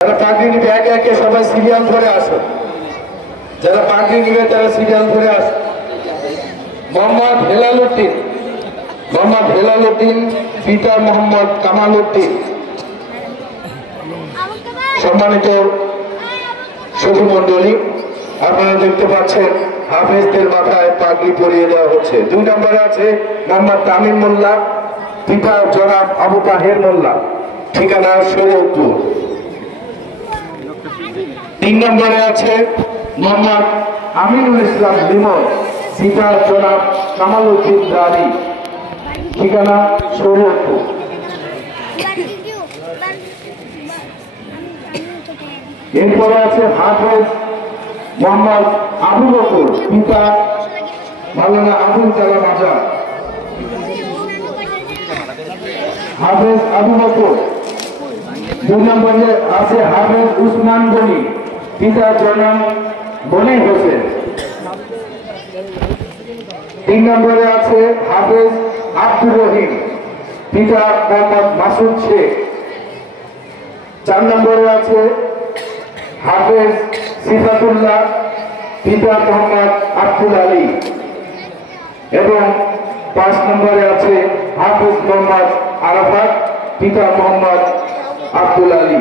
যারা পাগড়ি নিবে একে একে সবাই সিরিয়াল ধরে আসো। যারা পাগড়ি নিবে তারা সিরিয়াল ধরে আসো। মোহাম্মদ হেলাল উদ্দিন, পিতা মোহাম্মদ কামাল উদ্দিন। সম্মানিত সুধী মন্ডলী, আপনারা দেখতে পাচ্ছেন হাফেজদের মাথায় পাগড়ি পরিয়ে দেওয়া হচ্ছে। 2 নম্বরে আছে মোহাম্মদ তামিম মোল্লা, পিতা জনাব আবু তাহের মোল্লা, ঠিকানা শরীয়তপুর। 3 নম্বরে আছে মোহাম্মদ আমিনুল ইসলাম লিমন, পিতা জনাব কামাল উদ্দিন রানী, ঠিকানা শরীয়তপুর। এরপরে আছে হাফেজ মোহাম্মদ আবু বকর, পিতা মাওলানা আবুল কালাম আজাদ। হাফেজ আবু বকর। 2 নম্বরে আছে হাফেজ উসমান গনি, পিতা জনাব বনি হোসেন। 3 নম্বরে আছে হাফেজ আব্দুর রহিম, পিতা মোহাম্মদ মাসুদ শেখ। 4 নম্বরে আছে হাফেজ সিফাতুল্লাহ, পিতা মোহাম্মদ আব্দুল আলী। এবং 5 নম্বরে আছে হাফেজ মোহাম্মদ আরাফাত, পিতা মোহাম্মদ আব্দুল আলী।